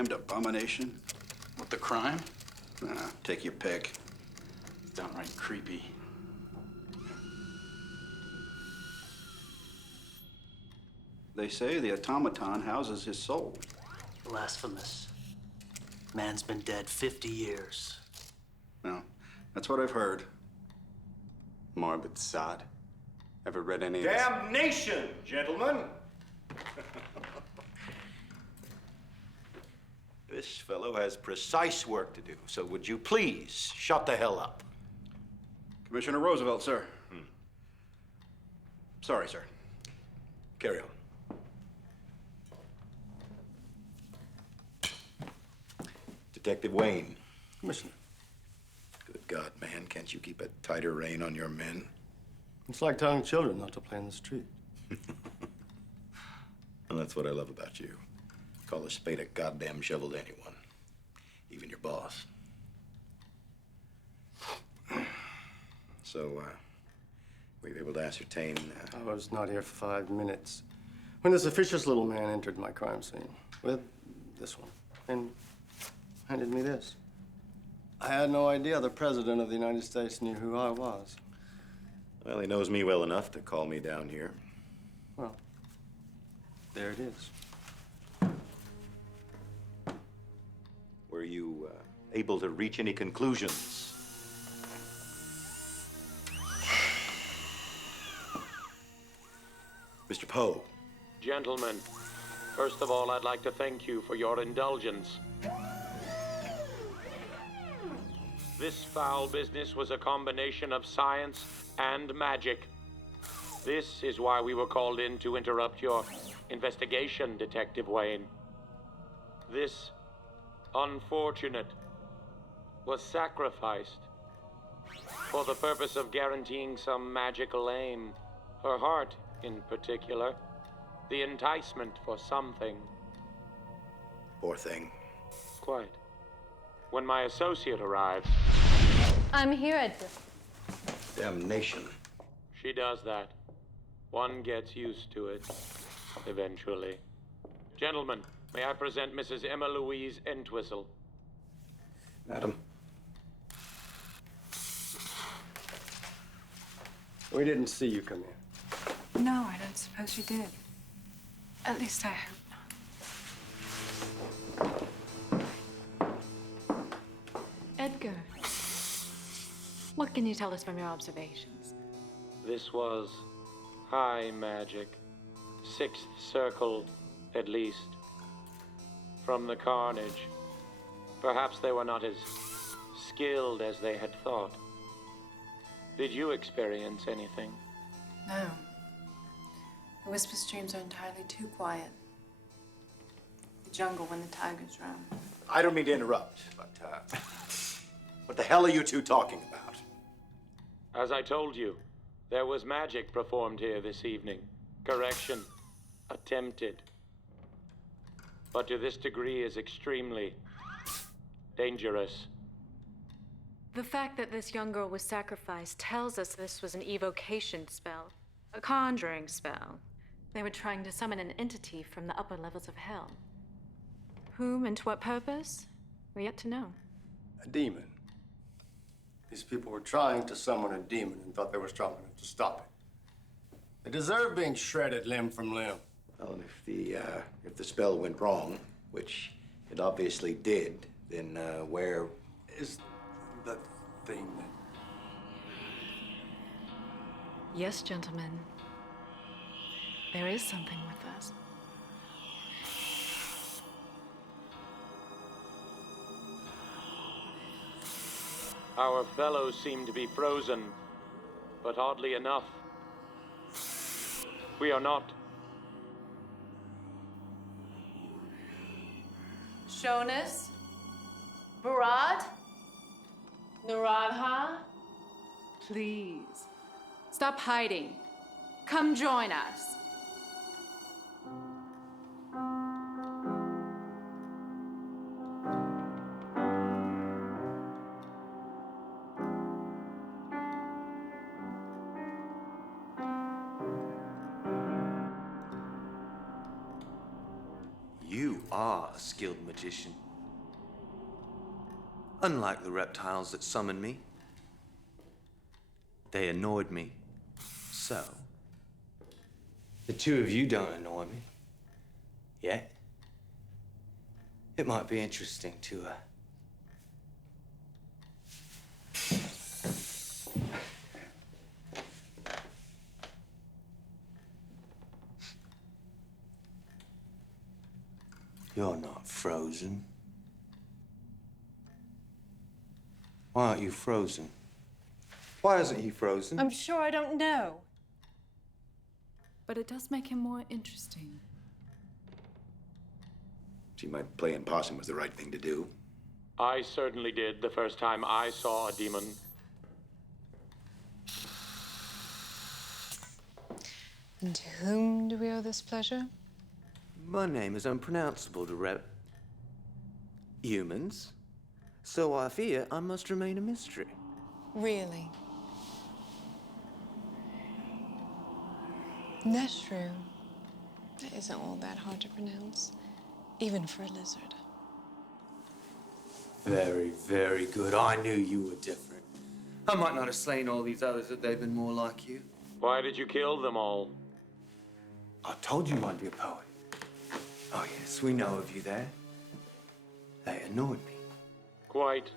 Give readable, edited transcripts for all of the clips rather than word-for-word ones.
damned abomination? What, the crime? Nah, take your pick. It's downright creepy. They say the automaton houses his soul. Blasphemous. Man's been dead 50 years. No, that's what I've heard. Morbid sod. Ever read any of this? Damnation, gentlemen! This fellow has precise work to do, so would you please shut the hell up? Commissioner Roosevelt, sir. Sorry, sir. Carry on. Detective Wayne. Commissioner, Good God, man, can't you keep a tighter rein on your men? it's like telling children not to play in the street. Well, that's what I love about you. Call a spade a goddamn shovel to anyone, even your boss. So, were you able to ascertain... I was not here for 5 minutes when this officious little man entered my crime scene with this one and handed me this. I had no idea the President of the United States knew who I was. Well, he knows me well enough to call me down here. Well, there it is. Were you able to reach any conclusions? Mr. Poe. Gentlemen, first of all, I'd like to thank you for your indulgence. This foul business was a combination of science and magic. This is why we were called in to interrupt your investigation, Detective Wayne. This unfortunate was sacrificed for the purpose of guaranteeing some magical aim. Her heart, in particular, the enticement for something. Poor thing. Quite. When my associate arrives, I'm here, Edgar. Damnation. she does that. One gets used to it, eventually. Gentlemen, may I present Mrs. Emma Louise Entwistle? Madam. We didn't see you come in. No, I don't suppose you did. At least I hope not. Edgar, what can you tell us from your observations? This was high magic. Sixth circle, at least. From the carnage. Perhaps they were not as skilled as they had thought. Did you experience anything? No. The whisper streams are entirely too quiet. The jungle when the tigers roam. I don't mean to interrupt, but, what the hell are you two talking about? As I told you, there was magic performed here this evening. Correction, attempted. But to this degree is extremely dangerous. The fact that this young girl was sacrificed tells us this was an evocation spell, a conjuring spell. They were trying to summon an entity from the upper levels of hell. Whom and to what purpose? We're yet to know. A demon. These people were trying to summon a demon and thought they were strong enough to stop it. They deserve being shredded limb from limb. Well, and if the spell went wrong, which it obviously did, then, where Is the thing that... Yes, gentlemen. There is something with us. Our fellows seem to be frozen, but oddly enough, we are not. Jonas? Barad? Nuradha? Please, stop hiding. Come join us. You are a skilled magician. Unlike the reptiles that summoned me, they annoyed me. So, the two of you don't annoy me. Yet, it might be interesting to, You're not frozen. Why aren't you frozen? Why isn't he frozen? I'm sure I don't know. But it does make him more interesting. Seemed like playing possum was the right thing to do. I certainly did the first time I saw a demon. And to whom do we owe this pleasure? My name is unpronounceable to humans, so I fear I must remain a mystery. Really? That's true. That isn't all that hard to pronounce, even for a lizard. Very, very good. I knew you were different. I might not have slain all these others if they'd been more like you. Why did you kill them all? I told you I'd be a poet. Oh, yes, we know of you there. They annoyed me. Quite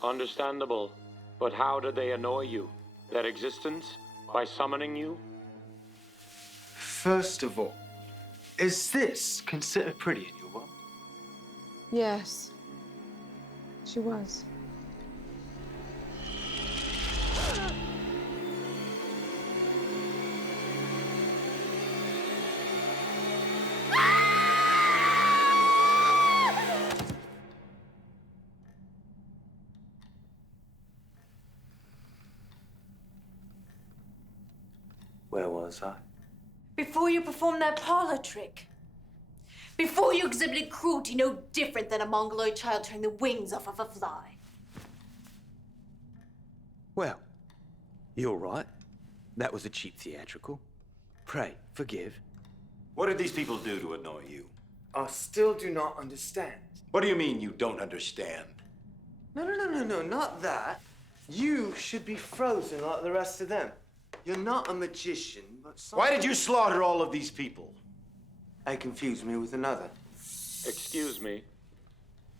understandable. But how did they annoy you? Their existence? By summoning you? First of all, is this considered pretty in your world? Yes. She was. Where was I? Before you performed that parlor trick. Before you exhibited cruelty no different than a mongoloid child tearing the wings off of a fly. Well, you're right. That was a cheap theatrical. Pray, forgive. What did these people do to annoy you? I still do not understand. What do you mean you don't understand? No, not that. You should be frozen like the rest of them. You're not a magician, but Why did you slaughter all of these people? They confused me with another. Excuse me.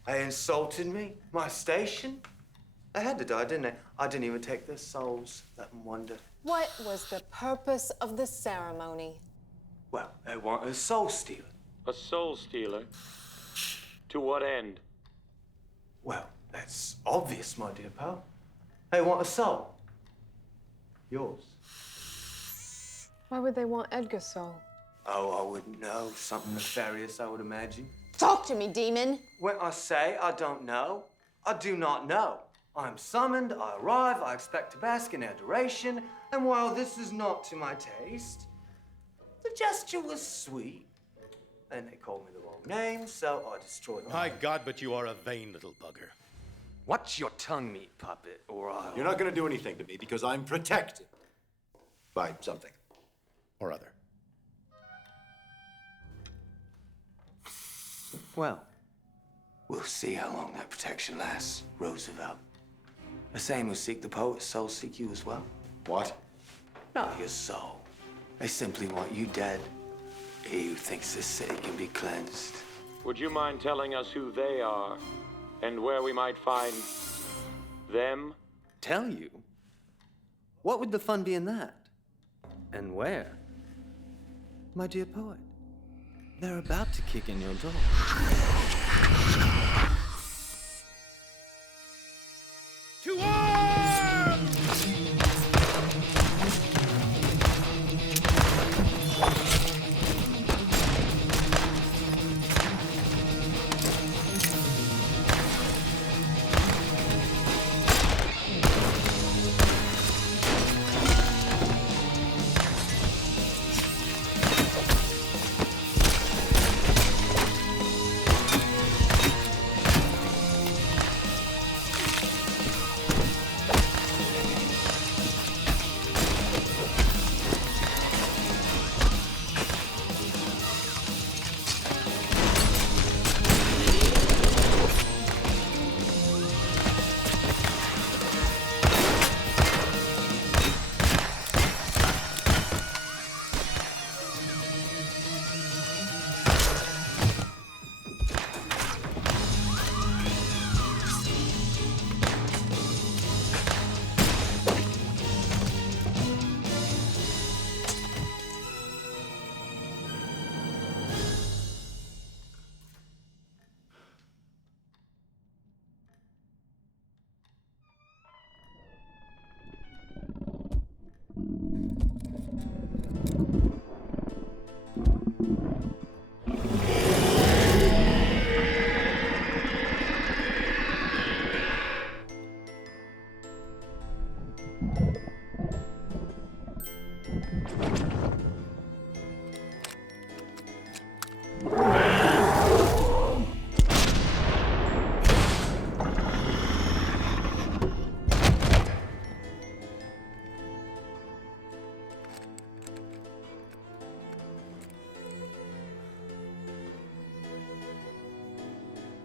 They insulted me, my station. They had to die, didn't they? I didn't even take their souls. Let them wonder. What was the purpose of the ceremony? Well, they want a soul stealer. A soul stealer? To what end? Well, that's obvious, my dear pal. They want a soul. Yours. Why would they want Edgar's soul? Oh, I wouldn't know. Something nefarious, I would imagine. Talk to me, demon! When I say I don't know, I do not know. I'm summoned, I arrive, I expect to bask in adoration, and while this is not to my taste, the gesture was sweet. And they called me the wrong name, so I destroyed them. My God, but you are a vain little bugger. Watch your tongue, meat puppet, or I'll... You're not going to do anything to me because I'm protected by something. Or other. Well, we'll see how long that protection lasts, Roosevelt. The same who seek the poet's soul seek you as well. What? Not your soul. They simply want you dead. He who thinks this city can be cleansed. Would you mind telling us who they are and where we might find them? Tell you? What would the fun be in that? And where? My dear poet, they're about to kick in your door. To arms!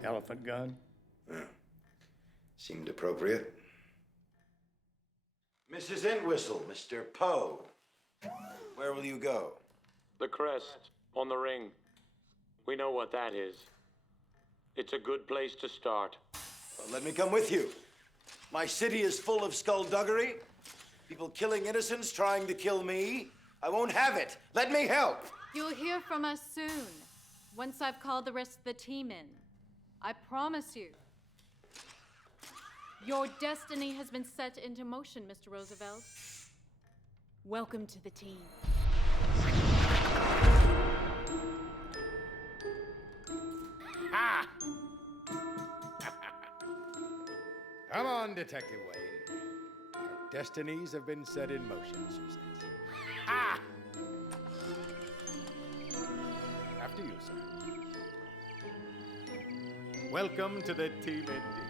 elephant gun? Seemed appropriate. Mrs. Entwistle, Mr. Poe, where will you go? The crest on the ring. We know what that is. It's a good place to start. Well, let me come with you. My city is full of skullduggery. People killing innocents, trying to kill me. I won't have it. Let me help. You'll hear from us soon, once I've called the rest of the team in. I promise you. Your destiny has been set into motion, Mr. Roosevelt. Welcome to the team. Ha! Come on, Detective Wayne. Our destinies have been set in motion, she says. Ha! After you, sir. Welcome to the team indeed.